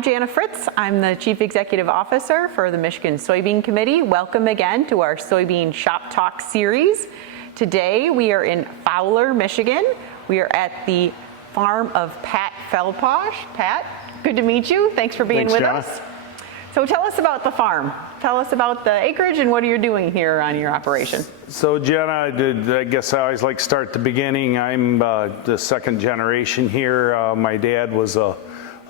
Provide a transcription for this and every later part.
I'm Jana Fritz. I'm the Chief Executive Officer for the Michigan Soybean Committee. Welcome again to our Soybean Shop Talk series. Today we are in Fowler, Michigan. We are at the farm of Pat Feldposh. Pat, good to meet you. Thanks for being with us. So tell us about the farm. Tell us about the acreage and what are you doing here on your operation? So Jenna, I guess I always like to start at the beginning. I'm the second generation here. My dad was a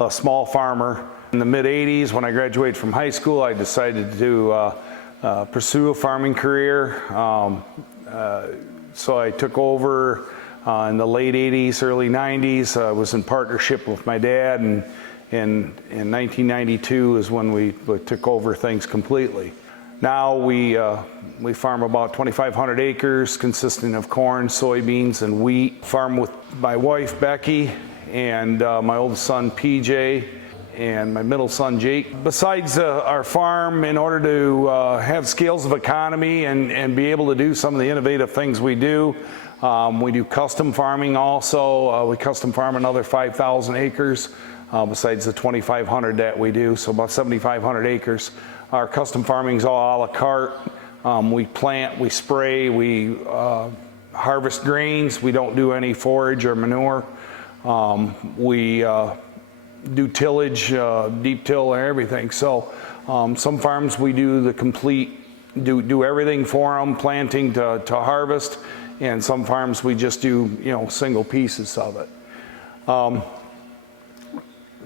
small farmer. In the mid-'80s, when I graduated from high school, I decided to pursue a farming career. So I took over in the late 80s, early 90s. I was in partnership with my dad, and in 1992 is when we took over things completely. Now we farm about 2,500 acres consisting of corn, soybeans, and wheat. Farm with my wife, Becky, and my oldest son, PJ, and my middle son, Jake. Besides our farm, in order to have scales of economy and be able to do some of the innovative things we do custom farming also. We custom farm another 5,000 acres. Besides the 2,500 that we do, so about 7,500 acres. Our custom farming is all a la carte. We plant, we spray, we harvest grains. We don't do any forage or manure. We do tillage, deep till, and everything. So some farms we do the complete, do everything for them, planting to harvest, and some farms we just do single pieces of it.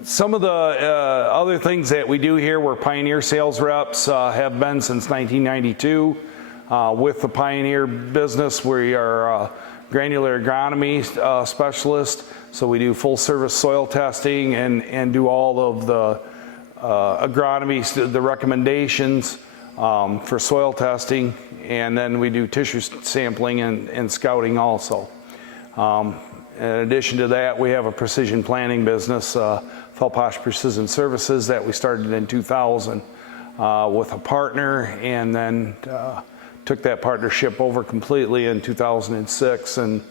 Some of the other things that we do here, we're Pioneer sales reps, have been since 1992. With the Pioneer business, we are granular agronomy specialist, so we do full service soil testing and do all of the agronomy, the recommendations for soil testing, and then we do tissue sampling and scouting also. In addition to that, we have a precision planting business, Feldposh Precision Services, that we started in 2000 with a partner, and then took that partnership over completely in 2006 and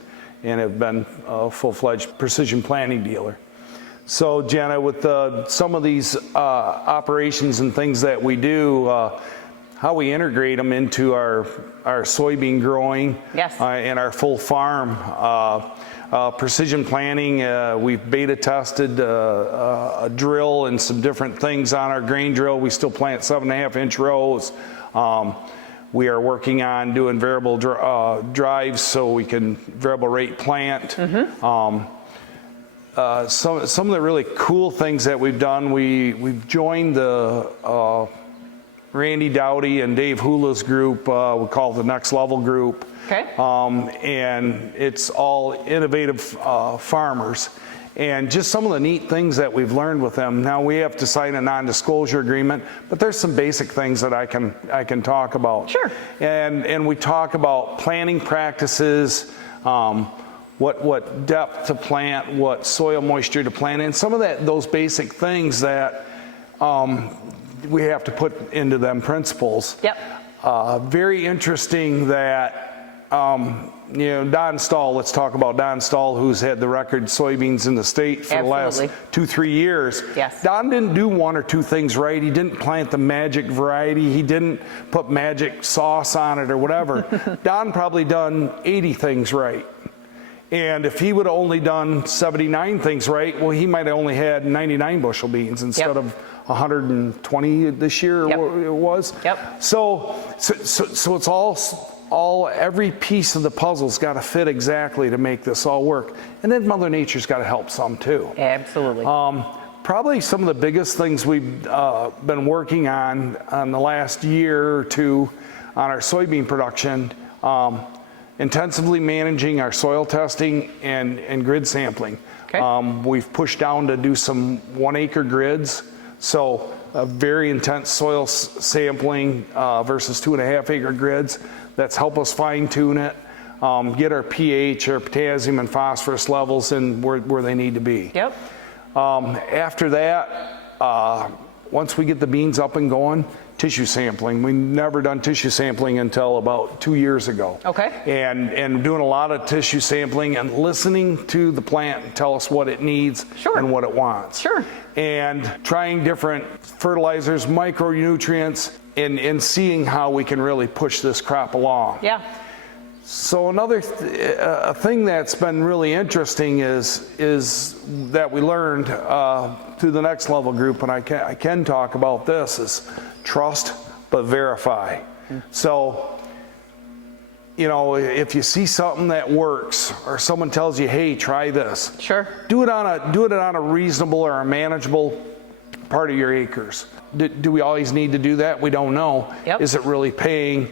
have been a full-fledged precision planting dealer. So Jenna, with some of these operations and things that we do, how we integrate them into our soybean growing, yes, and our full farm. Precision planting, we've beta tested a drill and some different things on our grain drill. We still plant 7.5-inch rows. We are working on doing variable drives so we can variable rate plant. Mm-hmm. Some of the really cool things that we've done, we've joined the Randy Dowdy and Dave Hula's group, we call it the Next Level group. Okay. And it's all innovative farmers. And just some of the neat things that we've learned with them. Now we have to sign a non-disclosure agreement, but there's some basic things that I can talk about. Sure. And we talk about planting practices, what depth to plant, what soil moisture to plant, and some of those basic things that we have to put into them principles. Yep. Very interesting that Don Stahl, let's talk about Don Stahl, who's had the record soybeans in the state for Absolutely. the last 2-3 years. Yes. Don didn't do one or two things right. He didn't plant the magic variety. He didn't put magic sauce on it or whatever. Don probably done 80 things right. And if he would have only done 79 things right, well, he might have only had 99 bushel beans instead of 120 this year. Yep. It was. Yep. So it's all every piece of the puzzle's got to fit exactly to make this all work. And then Mother Nature's got to help some too. Absolutely. Probably some of the biggest things we've been working on the last year or two on our soybean production, intensively managing our soil testing and grid sampling. Okay. We've pushed down to do some 1-acre grids, so very intense soil sampling versus 2.5-acre grids. That's helped us fine tune it, get our pH, our potassium and phosphorus levels in where they need to be. Yep. After that, once we get the beans up and going, tissue sampling. We never done tissue sampling until about 2 years ago. Okay. And doing a lot of tissue sampling and listening to the plant tell us what it needs Sure. and what it wants. Sure. And trying different fertilizers, micronutrients, and seeing how we can really push this crop along. Yeah. So another a thing that's been really interesting is that we learned through the Next Level group, and I can talk about this, is trust but verify. So, you know, if you see something that works, or someone tells you, "Hey, try this," Sure. do it on a reasonable or a manageable part of your acres. Do we always need to do that? We don't know. Yep. Is it really paying?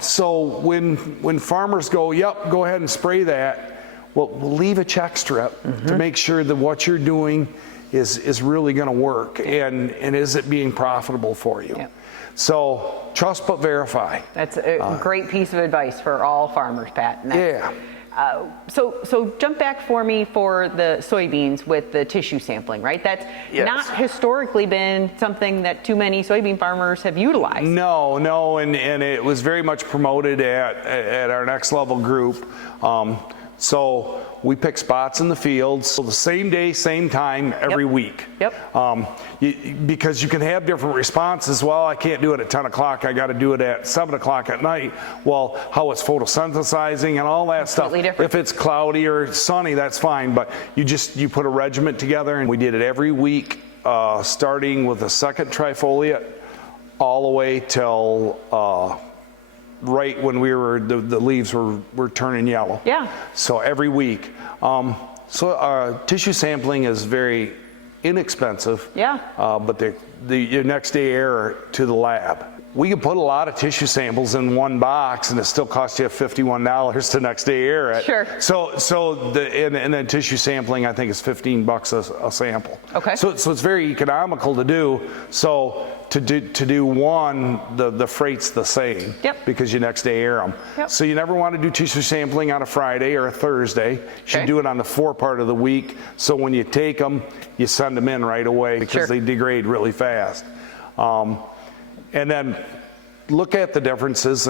So when farmers go, "Yep, go ahead and spray that," we'll leave a check strip to make sure that what you're doing is really going to work, and is it being profitable for you? Yep. So trust but verify. That's a great piece of advice for all farmers, Pat. And Yeah. So jump back for me for the soybeans with the tissue sampling, right? That's Yes. not historically been something that too many soybean farmers have utilized. No, and it was very much promoted at our Next Level group. So we pick spots in the fields, so the same day, same time, every week. Yep. Because you can have different responses. Well, I can't do it at 10 o'clock. I got to do it at 7 o'clock at night. Well, how it's photosynthesizing and all that Completely stuff. different. If it's cloudy or sunny, that's fine. But you put a regiment together, and we did it every week, starting with the second trifoliate all the way till right when the leaves were turning yellow. Yeah. So every week. Tissue sampling is very inexpensive. Yeah. But your next day air to the lab. We can put a lot of tissue samples in one box, and it still costs you $51 to next day air it. Sure. And then tissue sampling, I think, is $15 a sample. Okay. So it's very economical to do. So to do one, the freight's the same. Yep. Because you next day air them. Yep. So you never want to do tissue sampling on a Friday or a Thursday. You should Okay. do it on the forepart of the week. So when you take them, you send them in right away because Sure. they degrade really fast. And then look at the differences,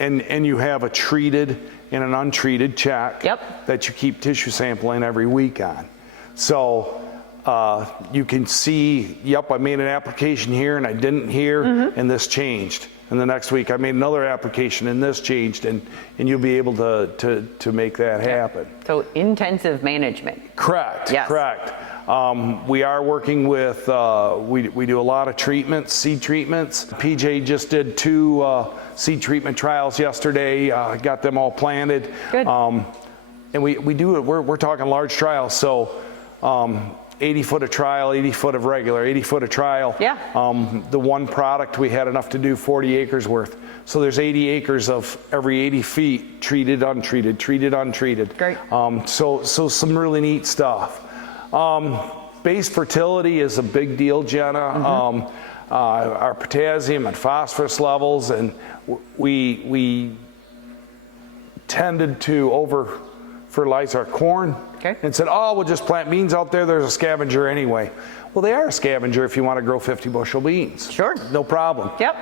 and you have a treated and an untreated check. Yep. That you keep tissue sampling every week on. So you can see, yep, I made an application here and I didn't here, and this changed. And the next week I made another application and this changed, and you'll be able to make that happen. So intensive management. Correct. Yes. Correct. We are working with, we do a lot of treatments, seed treatments. PJ just did 2 seed treatment trials yesterday, got them all planted. Good. And we do it, we're talking large trials, so 80 foot of trial, 80 foot of regular, 80 foot of trial. Yeah. The one product we had enough to do 40 acres worth. So there's 80 acres of every 80 feet treated, untreated, treated, untreated. Great. So some really neat stuff. Base fertility is a big deal, Jenna. Our potassium and phosphorus levels, and we tended to over fertilize our corn. Okay. And said, oh, we'll just plant beans out there. There's a scavenger anyway. Well, they are a scavenger if you want to grow 50 bushel beans. Sure. No problem. Yep.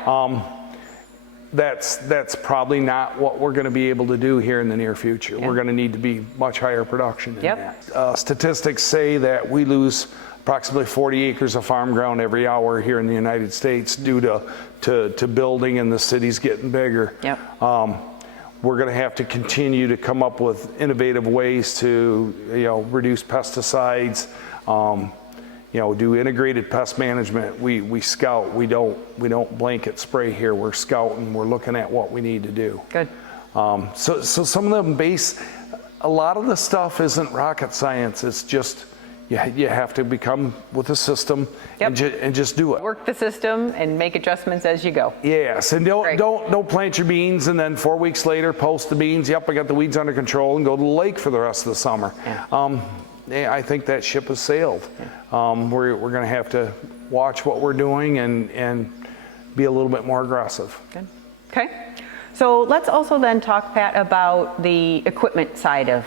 That's probably not what we're going to be able to do here in the near future. Yeah. We're going to need to be much higher production than Yep. that. Statistics say that we lose approximately 40 acres of farm ground every hour here in the United States due to building and the cities getting bigger. Yep. We're going to have to continue to come up with innovative ways to, reduce pesticides, do integrated pest management. We scout. We don't blanket spray here. We're scouting. We're looking at what we need to do. Good. So some of them a lot of the stuff isn't rocket science. It's just you have to become with the system. Yep. and just do it. Work the system and make adjustments as you go. Yes, and Great. don't plant your beans and then 4 weeks later post the beans. Yep, I got the weeds under control, and go to the lake for the rest of the summer. Yeah. I think that ship has sailed. We're going to have to watch what we're doing and be a little bit more aggressive. Good. Okay. So let's also then talk, Pat, about the equipment side of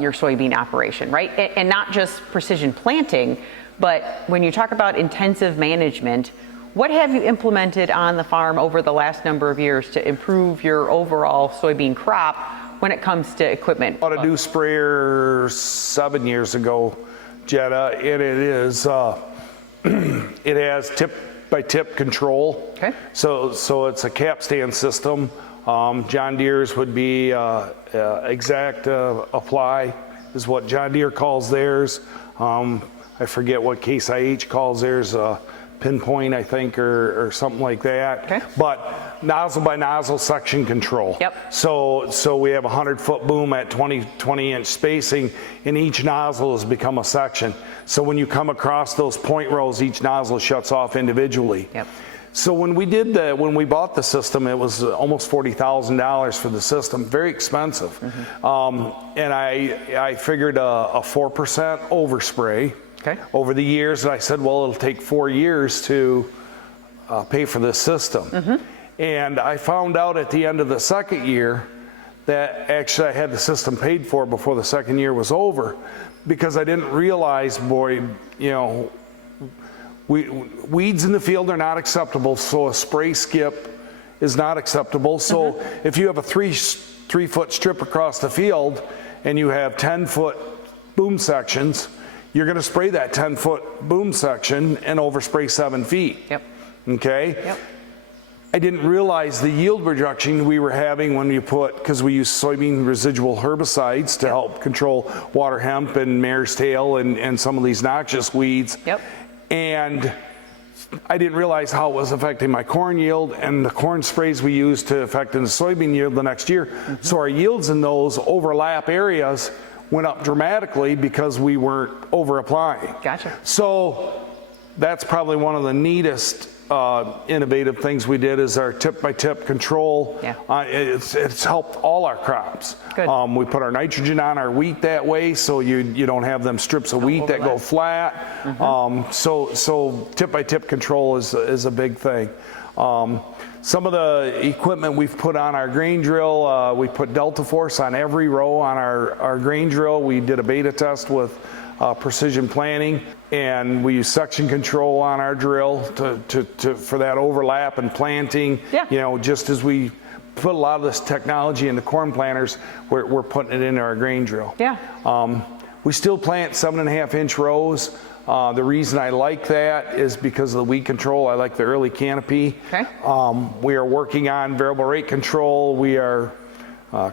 your soybean operation, right? And not just precision planting, But when you talk about intensive management, what have you implemented on the farm over the last number of years to improve your overall soybean crop when it comes to equipment? Bought a new sprayer 7 years ago, Jetta, and it is it has tip-by-tip control. Okay. So it's a capstan system. John Deere's would be exact apply is what John Deere calls theirs. I forget what Case IH calls theirs, pinpoint, I think, or something like that. Okay. But nozzle by nozzle section control. Yep. So we have a 100-foot boom at 20-inch spacing, and each nozzle has become a section. So when you come across those point rows, each nozzle shuts off individually. Yep. So when we bought the system, it was almost $40,000 for the system, very expensive. And I figured a 4% overspray. Okay. Over the years, and I said, well, it'll take 4 years to pay for this system. And I found out at the end of the second year that actually I had the system paid for before the second year was over, because I didn't realize, boy, you know, weeds in the field are not acceptable, so a spray skip is not acceptable. So if you have a three-foot strip across the field and you have 10-foot boom sections, you're going to spray that 10-foot boom section and overspray 7 feet. Yep. Okay? Yep. I didn't realize the yield reduction we were having when you because we use soybean residual herbicides to help control water hemp and mare's tail and some of these noxious weeds. Yep. And I didn't realize how it was affecting my corn yield and the corn sprays we used to affect the soybean yield the next year. So our yields in those overlap areas went up dramatically because we weren't over applying. Gotcha. So that's probably one of the neatest innovative things we did is our tip-by-tip control. Yeah. It's helped all our crops. Good. We put our nitrogen on our wheat that way, so you don't have them strips of wheat that go flat. So tip-by-tip control is a big thing. Some of the equipment we've put on our grain drill, we put Delta Force on every row on our grain drill. We did a beta test with precision planting, and we use section control on our drill for that overlap and planting. Yeah. You know, just as we put a lot of this technology into corn planters, we're putting it into our grain drill. Yeah. We still plant 7.5-inch rows. The reason I like that is because of the weed control. I like the early canopy. Okay. We are working on variable rate control. We are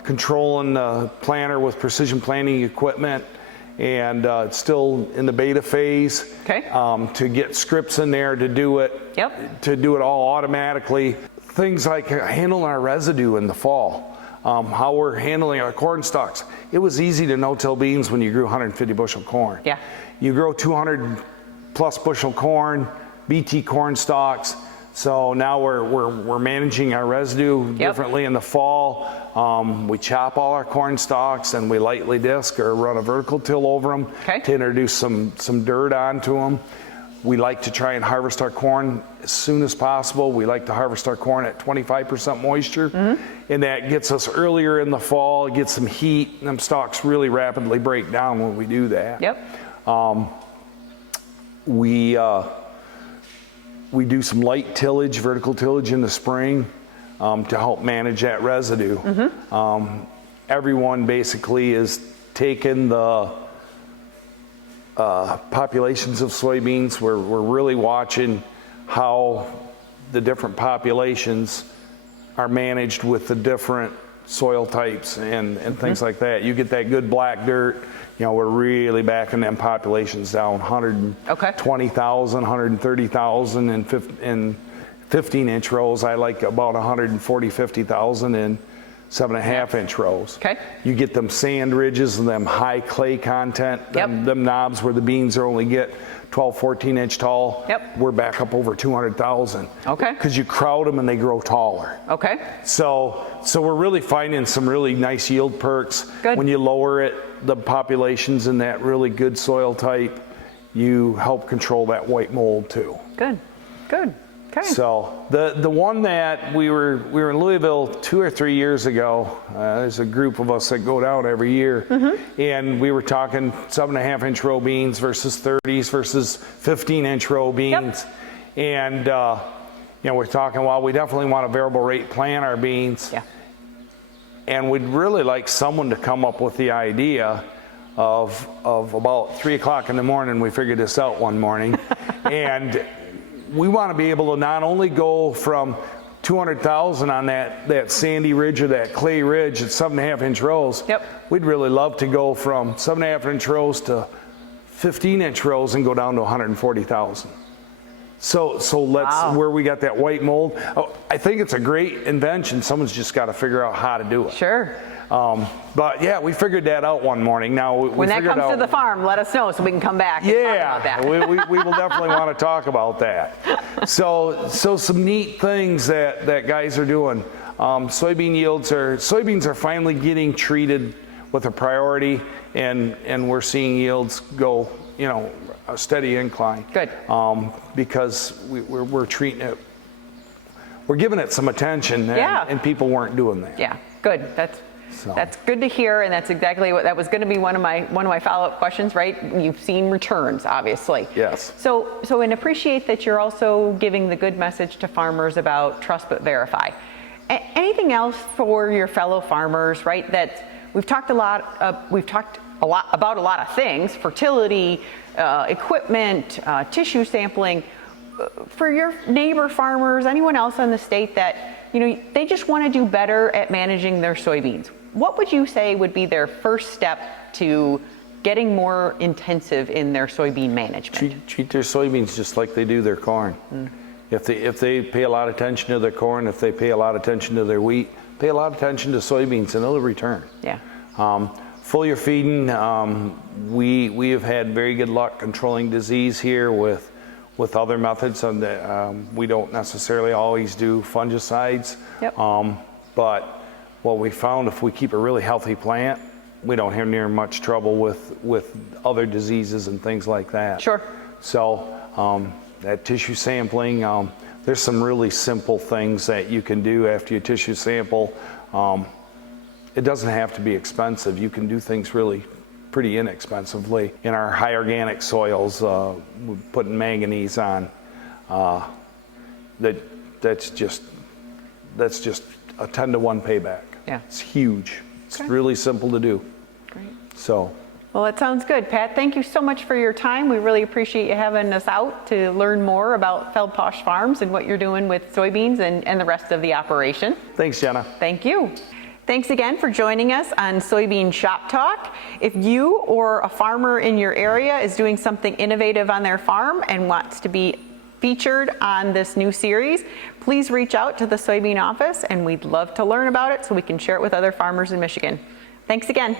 controlling the planter with precision planting equipment, and it's still in the beta phase. Okay. To get scripts in there to do it. Yep. To do it all automatically. Things like handling our residue in the fall. How we're handling our corn stalks. It was easy to no-till beans when you grew 150 bushel corn. Yeah. You grow 200 plus bushel corn, BT corn stalks. So now we're managing our residue differently in the fall. We chop all our corn stalks and we lightly disc or run a vertical till over them to introduce some dirt onto them. We like to try and harvest our corn as soon as possible. We like to harvest our corn at 25% moisture, and that gets us earlier in the fall. It gets some heat, and them stalks really rapidly break down when we do that. Yep. We do some light tillage, vertical tillage in the spring to help manage that residue. Everyone basically is taking the populations of soybeans. We're really watching how the different populations are managed with the different soil types and things like that. You get that good black dirt, you know, we're really backing them populations down 120,000, 130,000 in 15-inch rows. I like about 140, 50,000 in 7.5-inch rows. Okay. You get them sand ridges and them high clay content, them knobs where the beans are only get 12, 14-inch tall. Yep. We're back up over 200,000. Okay. Because you crowd them and they grow taller. Okay. So we're really finding some really nice yield perks. Good. When you lower it, the populations in that really good soil type, you help control that white mold too. Good. Good. Okay. So the one that we were in Louisville 2 or 3 years ago. There's a group of us that go down every year, and we were talking 7.5-inch row beans versus 30s versus 15-inch row beans, and we're talking, well, we definitely want a variable rate plant our beans, and we'd really like someone to come up with the idea of about 3 o'clock in the morning. We figured this out one morning, and we want to be able to not only go from 200,000 on that sandy ridge or that clay ridge at 7.5-inch rows. We'd really love to go from 7.5-inch rows to 15-inch rows and go down to 140,000. So let's, where we got that white mold. I think it's a great invention. Someone's just got to figure out how to do it. Sure. But yeah, we figured that out one morning. Now when that comes to the farm, let us know so we can come back and talk about that. we will definitely want to talk about that. So some neat things that guys are doing. Soybeans are finally getting treated with a priority, and we're seeing yields go, a steady incline. Good. Because we're treating it, we're giving it some attention, and people weren't doing that. Yeah, good. That's good to hear, and that's exactly what that was going to be one of my follow-up questions, right? You've seen returns, obviously. Yes. So and appreciate that you're also giving the good message to farmers about trust but verify. Anything else for your fellow farmers, right? That we've talked a lot about a lot of things: fertility, equipment, tissue sampling. For your neighbor farmers, anyone else in the state that they just want to do better at managing their soybeans, what would you say would be their first step to getting more intensive in their soybean management? Treat their soybeans just like they do their corn. If they pay a lot of attention to their corn, if they pay a lot of attention to their wheat, pay a lot of attention to soybeans, and they'll return. Yeah. Foliar feeding, we have had very good luck controlling disease here with other methods, and we don't necessarily always do fungicides. But what we found, if we keep a really healthy plant, we don't have near much trouble with other diseases and things like that. Sure. So that tissue sampling, there's some really simple things that you can do after you tissue sample. It doesn't have to be expensive. You can do things really pretty inexpensively. In our high organic soils, we're putting manganese on. That's just a 10-to-1 payback. Yeah. It's huge. It's really simple to do. Great. Well, that sounds good, Pat. Thank you so much for your time. We really appreciate you having us out to learn more about Feldposch Farms and what you're doing with soybeans and the rest of the operation. Thanks, Jenna. Thank you. Thanks again for joining us on Soybean Shop Talk. If you or a farmer in your area is doing something innovative on their farm and wants to be featured on this new series, please reach out to the soybean office, and we'd love to learn about it so we can share it with other farmers in Michigan. Thanks again.